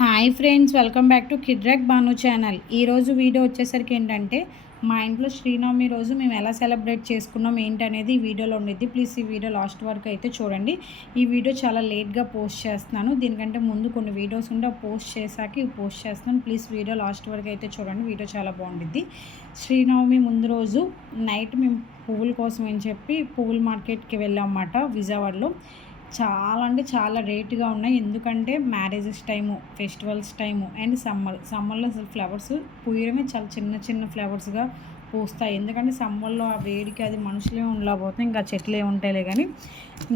Hi friends, welcome back to కిడ్రాక్ బాను channel. ఈరోజు వీడియో వచ్చేసరికి ఏంటంటే మా ఇంట్లో శ్రీనవమి రోజు మేము ఎలా సెలబ్రేట్ చేసుకున్నాం ఏంటనేది ఈ వీడియోలో ఉండేది. ప్లీజ్ ఈ వీడియో లాస్ట్ వరకు అయితే చూడండి. ఈ వీడియో చాలా లేట్గా పోస్ట్ చేస్తున్నాను, దీనికంటే ముందు కొన్ని వీడియోస్ ఉంటే పోస్ట్ చేశాక పోస్ట్ చేస్తున్నాను. ప్లీజ్ వీడియో లాస్ట్ వరకు అయితే చూడండి, వీడియో చాలా బాగుంటుంది. శ్రీనవమి ముందు రోజు నైట్ మేము పువ్వుల కోసం అని చెప్పి పువ్వుల మార్కెట్కి వెళ్ళాం అన్నమాట విజయవాడలో. చాలా అంటే చాలా రేటుగా ఉన్నాయి, ఎందుకంటే marriages time, festivals time and సమ్మర్లో అసలు ఫ్లవర్స్ పూయడమే చాలా చిన్న చిన్న ఫ్లవర్స్గా పూస్తాయి. ఎందుకంటే సమ్మర్లో ఆ వేడికి అది మనుషులే ఉండలేకపోతే ఇంకా చెట్లే ఉంటాయిలే, కానీ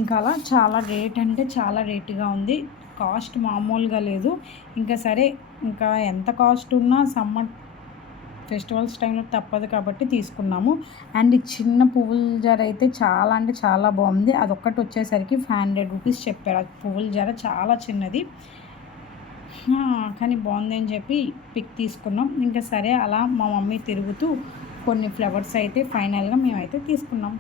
ఇంకా అలా చాలా రేట్ అంటే చాలా రేటుగా ఉంది. కాస్ట్ మామూలుగా లేదు. ఇంకా సరే, ఇంకా ఎంత కాస్ట్ ఉన్నా సమ్మర్ ఫెస్టివల్స్ టైంలో తప్పదు కాబట్టి తీసుకున్నాము. అండ్ ఈ చిన్న పువ్వుల జర అయితే చాలా అంటే చాలా బాగుంది. అదొక్కటి వచ్చేసరికి 500 రూపీస్ చెప్పారు. అది పువ్వుల జర చాలా చిన్నది, కానీ బాగుంది అని చెప్పి పిక్ తీసుకున్నాం. ఇంకా సరే అలా మా మమ్మీ తిరుగుతూ కొన్ని ఫ్లవర్స్ అయితే ఫైనల్గా మేమైతే తీసుకున్నాం.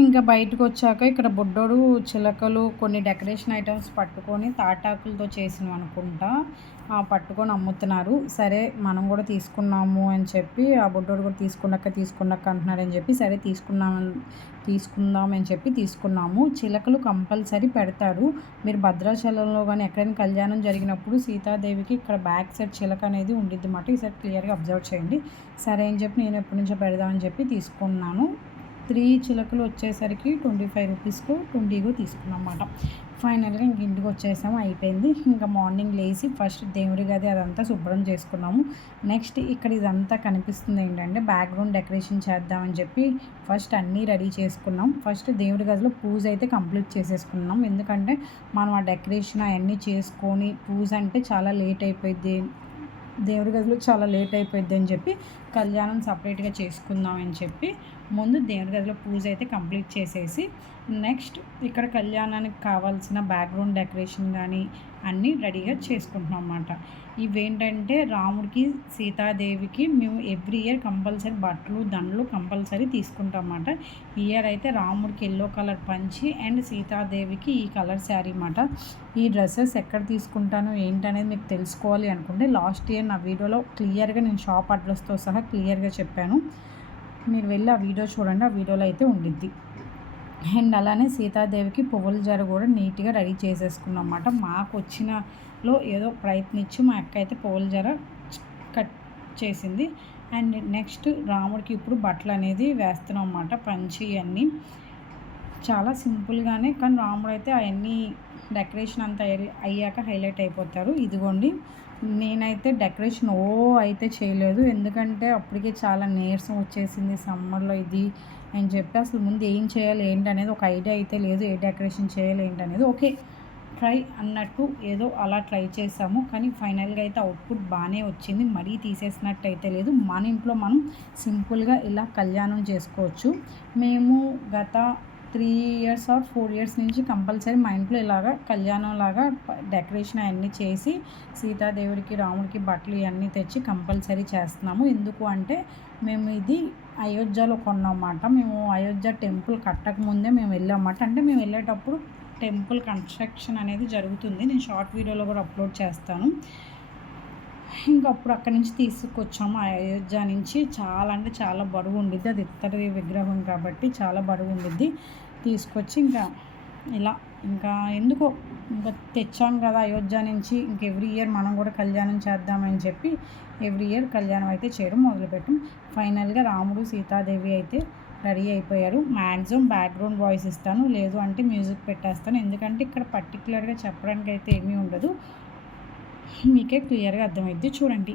ఇంకా బయటకు వచ్చాక ఇక్కడ బుడ్డోడు చిలకలు కొన్ని డెకరేషన్ ఐటమ్స్ పట్టుకొని తాటాకులతో చేసినవి అనుకుంటా పట్టుకొని అమ్ముతున్నారు. సరే మనం కూడా తీసుకున్నాము అని చెప్పి ఆ బుడ్డోడు కూడా తీసుకున్నాక అంటున్నాడని చెప్పి సరే తీసుకుందామని చెప్పి తీసుకున్నాము. చిలకలు కంపల్సరీ పెడతారు. మీరు భద్రాచలంలో కానీ ఎక్కడైనా కళ్యాణం జరిగినప్పుడు సీతాదేవికి ఇక్కడ బ్యాక్ సైడ్ చిలక అనేది ఉండిద్ది అన్నమాట. ఈసారి క్లియర్గా అబ్జర్వ్ చేయండి. సరే అని చెప్పి నేను ఎప్పటి నుంచో పెడదామని చెప్పి తీసుకున్నాను. 3 చిలకలు వచ్చేసరికి 25 రూపీస్కు 20 తీసుకున్నాం అన్నమాట. ఫైనల్గా ఇంక ఇంటికి వచ్చేసాము, అయిపోయింది. ఇంకా మార్నింగ్ లేచి ఫస్ట్ దేవుడి గది అదంతా శుభ్రం చేసుకున్నాము. నెక్స్ట్ ఇక్కడ ఇదంతా కనిపిస్తుంది ఏంటంటే బ్యాక్గ్రౌండ్ డెకరేషన్ చేద్దామని చెప్పి ఫస్ట్ అన్నీ రెడీ చేసుకున్నాం. ఫస్ట్ దేవుడి గదిలో పూజ అయితే కంప్లీట్ చేసేసుకున్నాం, ఎందుకంటే మనం ఆ డెకరేషన్ అవన్నీ చేసుకొని పూజ అంటే చాలా లేట్ అయిపోయింది, దేవుడి గదిలో చాలా లేట్ అయిపోయింది అని చెప్పి కళ్యాణం సపరేట్గా చేసుకుందామని చెప్పి ముందు దేవుడి గదిలో పూజ అయితే కంప్లీట్ చేసేసి నెక్స్ట్ ఇక్కడ కళ్యాణానికి కావాల్సిన బ్యాక్గ్రౌండ్ డెకరేషన్ కానీ అన్నీ రెడీగా చేసుకుంటున్నాం అన్నమాట. ఇవేంటంటే రాముడికి సీతాదేవికి మేము ఎవ్రీ ఇయర్ కంపల్సరీ బట్టలు దండలు కంపల్సరీ తీసుకుంటాం అన్నమాట. ఈ ఇయర్ అయితే రాముడికి ఎల్లో కలర్ పంచి అండ్ సీతాదేవికి ఈ కలర్ శారీ అన్నమాట. ఈ డ్రెస్సెస్ ఎక్కడ తీసుకుంటాను ఏంటనేది మీకు తెలుసుకోవాలి అనుకుంటే లాస్ట్ ఇయర్ నా వీడియోలో క్లియర్గా నేను షాప్ అడ్రస్తో సహా క్లియర్గా చెప్పాను. మీరు వెళ్ళి ఆ వీడియో చూడండి, ఆ వీడియోలో అయితే ఉండిద్ది. అండ్ అలానే సీతాదేవికి పువ్వుల జర కూడా నీట్గా రెడీ చేసేసుకున్నాం అన్నమాట. మాకు వచ్చినలో ఏదో ప్రయత్నించి మా అక్క అయితే పువ్వుల జర కట్ చేసింది. అండ్ నెక్స్ట్ రాముడికి ఇప్పుడు బట్టలు అనేది వేస్తున్నాం అన్నమాట. పంచి అన్నీ చాలా సింపుల్గానే, కానీ రాముడు అయితే అవన్నీ డెకరేషన్ అంతా అయ్యాక హైలైట్ అయిపోతారు. ఇదిగోండి, నేనైతే డెకరేషన్ అయితే చేయలేదు, ఎందుకంటే అప్పటికే చాలా నీరసం వచ్చేసింది సమ్మర్లో ఇది అని చెప్పి అసలు ముందు ఏం చేయాలి ఏంటనేది ఒక ఐడియా అయితే లేదు, ఏ డెకరేషన్ చేయాలి ఏంటనేది. ఓకే ట్రై అన్నట్టు ఏదో అలా ట్రై చేసాము, కానీ ఫైనల్గా అయితే అవుట్పుట్ బాగానే వచ్చింది. మరీ తీసేసినట్టు అయితే లేదు. మన ఇంట్లో మనం సింపుల్గా ఇలా కళ్యాణం చేసుకోవచ్చు. మేము గత 3 ఇయర్స్ ఆర్ 4 ఇయర్స్ నుంచి కంపల్సరీ మా ఇంట్లో ఇలాగా కళ్యాణం లాగా డెకరేషన్ అవన్నీ చేసి సీతాదేవుడికి రాముడికి బట్టలు ఇవన్నీ తెచ్చి కంపల్సరీ చేస్తున్నాము. ఎందుకు అంటే మేము ఇది అయోధ్యలో కొన్నామన్నమాట. మేము అయోధ్య టెంపుల్ కట్టకముందే మేము వెళ్ళామన్నమాట. అంటే మేము వెళ్ళేటప్పుడు టెంపుల్ కన్స్ట్రక్షన్ అనేది జరుగుతుంది, నేను షార్ట్ వీడియోలో కూడా అప్లోడ్ చేస్తాను. ఇంకా అప్పుడు అక్కడి నుంచి తీసుకొచ్చాము అయోధ్య నుంచి. చాలా అంటే చాలా బరువు ఉండిద్ది, అది ఇత్తడి విగ్రహం కాబట్టి చాలా బరువు ఉండిద్ది. తీసుకొచ్చి ఇలా ఇంకా ఎందుకో ఇంకా తెచ్చాం కదా అయోధ్య నుంచి, ఇంక ఎవ్రీ ఇయర్ మనం కూడా కళ్యాణం చేద్దామని చెప్పి ఎవ్రీ ఇయర్ కళ్యాణం అయితే చేయడం మొదలుపెట్టాం. ఫైనల్గా రాముడు సీతాదేవి అయితే రెడీ అయిపోయారు. మ్యాక్సిమం బ్యాక్గ్రౌండ్ వాయిస్ ఇస్తాను, లేదు అంటే మ్యూజిక్ పెట్టేస్తాను, ఎందుకంటే ఇక్కడ పర్టికులర్గా చెప్పడానికి అయితే ఏమీ ఉండదు, మీకే క్లియర్గా అర్థమైద్ది. చూడండి,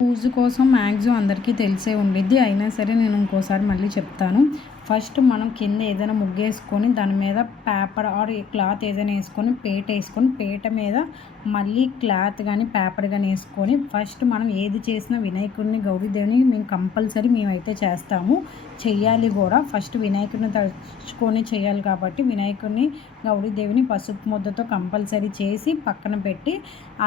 పూజ కోసం మ్యాక్సిమం అందరికీ తెలిసే ఉండిద్ది, అయినా సరే నేను ఇంకోసారి మళ్ళీ చెప్తాను. ఫస్ట్ మనం కింద ఏదైనా ముగ్గేసుకొని దాని మీద పేపర్ ఆర్ క్లాత్ ఏదైనా వేసుకొని పేట వేసుకొని పేట మీద మళ్ళీ క్లాత్ కానీ పేపర్ కానీ వేసుకొని ఫస్ట్ మనం ఏది చేసినా వినాయకుడిని గౌరీదేవిని మేము కంపల్సరీ మేమైతే చేస్తాము, చెయ్యాలి కూడా. ఫస్ట్ వినాయకుడిని తలుచుకొని చేయాలి కాబట్టి వినాయకుడిని గౌరీదేవిని పసుపు ముద్దతో కంపల్సరీ చేసి పక్కన పెట్టి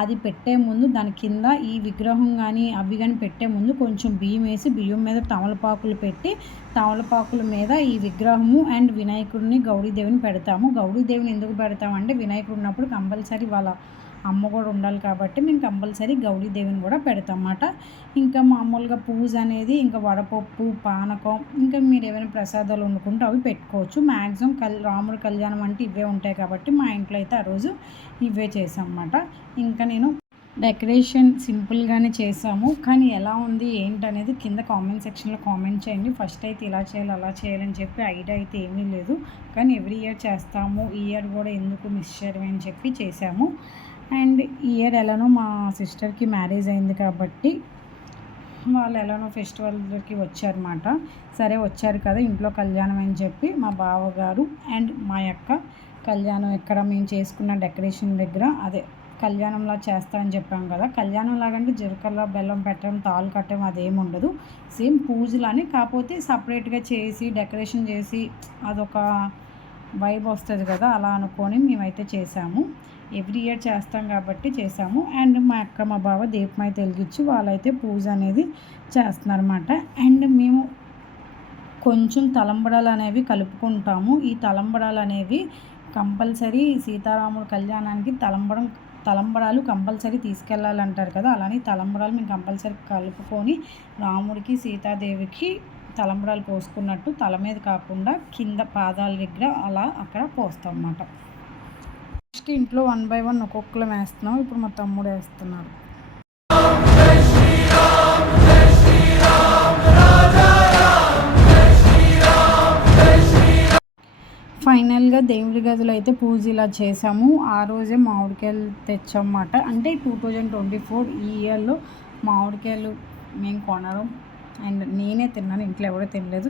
అది పెట్టే ముందు దాని కింద ఈ విగ్రహం కానీ అవి కానీ పెట్టే ముందు కొంచెం బియ్యం వేసి బియ్యం మీద తమలపాకులు పెట్టి తమలపాకుల మీద ఈ విగ్రహము అండ్ వినాయకుడిని గౌరీదేవిని పెడతాము. గౌరీదేవిని ఎందుకు పెడతామంటే వినాయకుడు ఉన్నప్పుడు కంపల్సరీ వాళ్ళ అమ్మ కూడా ఉండాలి కాబట్టి మేము కంపల్సరీ గౌరీదేవిని కూడా పెడతాం అన్నమాట. ఇంకా మామూలుగా పూజ అనేది ఇంకా వడపప్పు, పానకం, ఇంకా మీరు ఏమైనా ప్రసాదాలు వండుకుంటే అవి పెట్టుకోవచ్చు. మ్యాక్సిమం రాముడి కళ్యాణం అంటే ఇవే ఉంటాయి కాబట్టి మా ఇంట్లో అయితే ఆ రోజు ఇవే చేసాం అన్నమాట. ఇంకా నేను డెకరేషన్ సింపుల్గానే చేసాము, కానీ ఎలా ఉంది ఏంటనేది కింద కామెంట్ సెక్షన్లో కామెంట్ చేయండి. ఫస్ట్ అయితే ఇలా చేయాలి అలా చేయాలని చెప్పి ఐడియా అయితే ఏమీ లేదు, కానీ ఎవ్రీ ఇయర్ చేస్తాము. ఈ ఇయర్ కూడా ఎందుకు మిస్ చేయడం అని చెప్పి చేసాము. అండ్ ఈ ఇయర్ ఎలానో మా సిస్టర్కి మ్యారేజ్ అయింది కాబట్టి వాళ్ళు ఎలానో ఫెస్టివల్కి వచ్చారన్నమాట. సరే వచ్చారు కదా ఇంట్లో కళ్యాణం అని చెప్పి మా బావగారు అండ్ మా యొక్క కళ్యాణం ఎక్కడ మేము చేసుకున్న డెకరేషన్ దగ్గర అదే కళ్యాణంలా చేస్తామని చెప్పాం కదా, కళ్యాణం లాగంటే జీలకర్ర బెల్లం పెట్టడం, తాళ్ళు కట్టడం అదేమి ఉండదు. సేమ్ పూజలని కాకపోతే సపరేట్గా చేసి డెకరేషన్ చేసి అదొక వైబ్ వస్తుంది కదా, అలా అనుకొని మేమైతే చేసాము. ఎవ్రీ ఇయర్ చేస్తాం కాబట్టి చేసాము. అండ్ మా అక్క మా బావ దీపం అయితే వెలిగించి వాళ్ళైతే పూజ అనేది చేస్తున్నారన్నమాట. అండ్ మేము కొంచెం తలంబరాలు అనేవి కలుపుకుంటాము. ఈ తలంబరాలు అనేవి కంపల్సరీ సీతారాముల కళ్యాణానికి తలంబరాలు కంపల్సరీ తీసుకెళ్ళాలంటారు కదా, అలానే తలంబరాలు మేము కంపల్సరీ కలుపుకొని రాముడికి సీతాదేవికి తలంబరాలు పోసుకున్నట్టు తల మీద కాకుండా కింద పాదాల దగ్గర అలా అక్కడ పోస్తాం అన్నమాట. ఫస్ట్ ఇంట్లో 1 by 1 ఒక్కొక్కరు వేస్తున్నాం. ఇప్పుడు మా తమ్ముడు వేస్తున్నారు. ఫైనల్గా దేవుడి గదిలో అయితే పూజ ఇలా చేసాము. ఆ రోజే మామిడికాయలు తెచ్చామన్నమాట. అంటే 2024 ఈ ఇయర్లో మామిడికాయలు మేము కొనడం అండ్ నేనే తిన్నాను, ఇంట్లో ఎవరో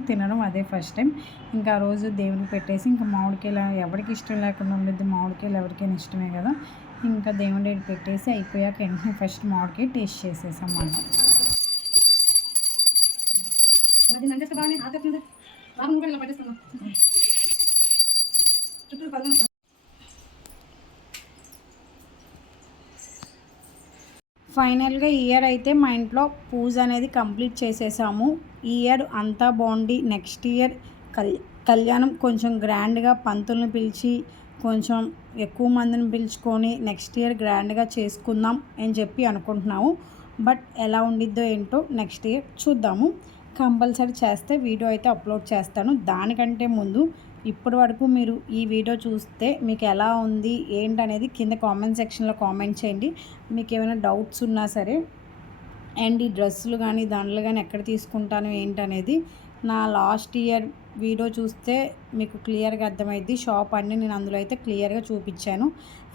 తినడం అదే ఫస్ట్ టైం. ఇంకా ఆ రోజు దేవుడికి పెట్టేసి ఇంకా మామిడికాయలు ఎవరికి ఇష్టం లేకుండా ఉండేది, మామిడికాయలు ఎవరికైనా ఇష్టమే కదా, ఇంకా దేవుడి పెట్టేసి అయిపోయాక వెంటనే ఫస్ట్ మామిడికాయ టేస్ట్ చేసేసాం అన్నమాట. ఫైనల్గా ఈ ఇయర్ అయితే మా ఇంట్లో పూజ అనేది కంప్లీట్ చేసేసాము. ఈ ఇయర్ అంతా బాగుండి నెక్స్ట్ ఇయర్ కళ్యాణం కొంచెం గ్రాండ్గా పంతుల్ని పిలిచి కొంచెం ఎక్కువ మందిని పిలుచుకొని నెక్స్ట్ ఇయర్ గ్రాండ్గా చేసుకుందాం అని చెప్పి అనుకుంటున్నాము. బట్ ఎలా ఉండిద్దో ఏంటో నెక్స్ట్ ఇయర్ చూద్దాము. కంపల్సరీ చేస్తే వీడియో అయితే అప్లోడ్ చేస్తాను. దానికంటే ముందు ఇప్పటి వరకు మీరు ఈ వీడియో చూస్తే మీకు ఎలా ఉంది ఏంటనేది కింద కామెంట్ సెక్షన్లో కామెంట్ చేయండి. మీకు ఏమైనా డౌట్స్ ఉన్నా సరే, అండ్ ఈ డ్రెస్సులు కానీ దండలు కానీ ఎక్కడ తీసుకుంటాను ఏంటనేది నా లాస్ట్ ఇయర్ వీడియో చూస్తే మీకు క్లియర్గా అర్థమైద్ది. షాప్ అన్నీ నేను అందులో అయితే క్లియర్గా చూపించాను.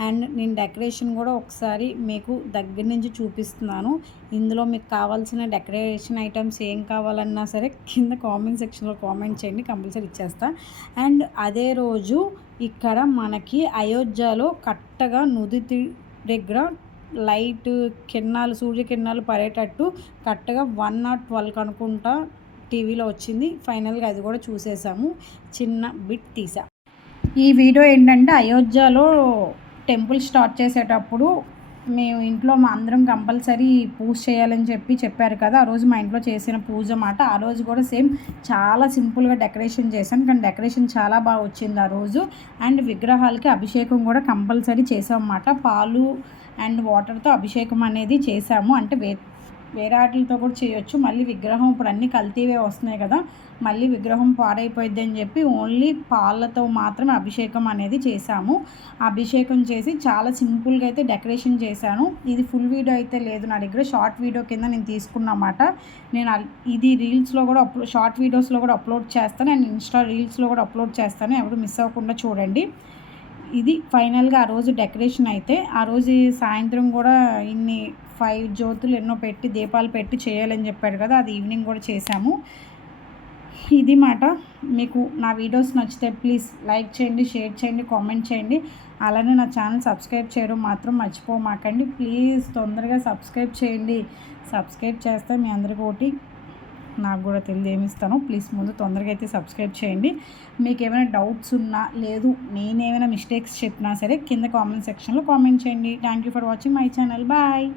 అండ్ నేను డెకరేషన్ కూడా ఒకసారి మీకు దగ్గర నుంచి చూపిస్తున్నాను. ఇందులో మీకు కావాల్సిన డెకరేషన్ ఐటమ్స్ ఏం కావాలన్నా సరే కింద కామెంట్ సెక్షన్లో కామెంట్ చేయండి, కంపల్సరీ ఇచ్చేస్తా. అండ్ అదే రోజు ఇక్కడ మనకి అయోధ్యలో కరెక్ట్గా నుదిటి దగ్గర లైట్ కిరణాలు, సూర్యకిరణాలు పడేటట్టు కరెక్ట్గా 1/12 అనుకుంటా టీవీలో వచ్చింది. ఫైనల్గా అది కూడా చూసేసాము, చిన్న బిట్ తీసా. ఈ వీడియో ఏంటంటే అయోధ్యలో టెంపుల్ స్టార్ట్ చేసేటప్పుడు మేము ఇంట్లో మా అందరం కంపల్సరీ పూజ చేయాలని చెప్పారు కదా, ఆ రోజు మా ఇంట్లో చేసిన పూజ మాట. ఆ రోజు కూడా సేమ్ చాలా సింపుల్గా డెకరేషన్ చేశాను, కానీ డెకరేషన్ చాలా బాగా వచ్చింది ఆ రోజు. అండ్ విగ్రహాలకి అభిషేకం కూడా కంపల్సరీ చేసాం అన్నమాట. పాలు అండ్ వాటర్తో అభిషేకం అనేది చేసాము. అంటే వేరే వాటితో కూడా చేయొచ్చు. మళ్ళీ విగ్రహం ఇప్పుడు అన్నీ కల్తీవే వస్తున్నాయి కదా, మళ్ళీ విగ్రహం పాడైపోయిద్ది అని చెప్పి ఓన్లీ పాలతో మాత్రమే అభిషేకం అనేది చేశాము. అభిషేకం చేసి చాలా సింపుల్గా అయితే డెకరేషన్ చేశాను. ఇది ఫుల్ వీడియో అయితే లేదు నా దగ్గర, షార్ట్ వీడియో కింద నేను తీసుకున్నమాట. నేను ఇది రీల్స్లో కూడా షార్ట్ వీడియోస్లో కూడా అప్లోడ్ చేస్తాను అండ్ ఇన్స్టా రీల్స్లో కూడా అప్లోడ్ చేస్తాను, ఎవరు మిస్ అవ్వకుండా చూడండి. ఇది ఫైనల్గా ఆ రోజు డెకరేషన్ అయితే. ఆ రోజు సాయంత్రం కూడా 5 జ్యోతులు ఎన్నో పెట్టి దీపాలు పెట్టి చేయాలని చెప్పాడు కదా, అది ఈవినింగ్ కూడా చేశాము. ఇది మాట. మీకు నా వీడియోస్ నచ్చితే ప్లీజ్ లైక్ చేయండి, షేర్ చేయండి, కామెంట్ చేయండి. అలానే నా ఛానల్ సబ్స్క్రైబ్ చేయడం మాత్రం మర్చిపోమాకండి ప్లీజ్. తొందరగా సబ్స్క్రైబ్ చేయండి. సబ్స్క్రైబ్ చేస్తే మీ అందరికీ ఒకటి నాకు కూడా తెలియదు ఏమిస్తాను. ప్లీజ్ ముందు తొందరగా అయితే సబ్స్క్రైబ్ చేయండి. మీకు ఏమైనా డౌట్స్ ఉన్నా లేదు నేనేమైనా మిస్టేక్స్ చెప్పినా సరే కింద కామెంట్ సెక్షన్లో కామెంట్ చేయండి. Thank you for watching my channel. Bye.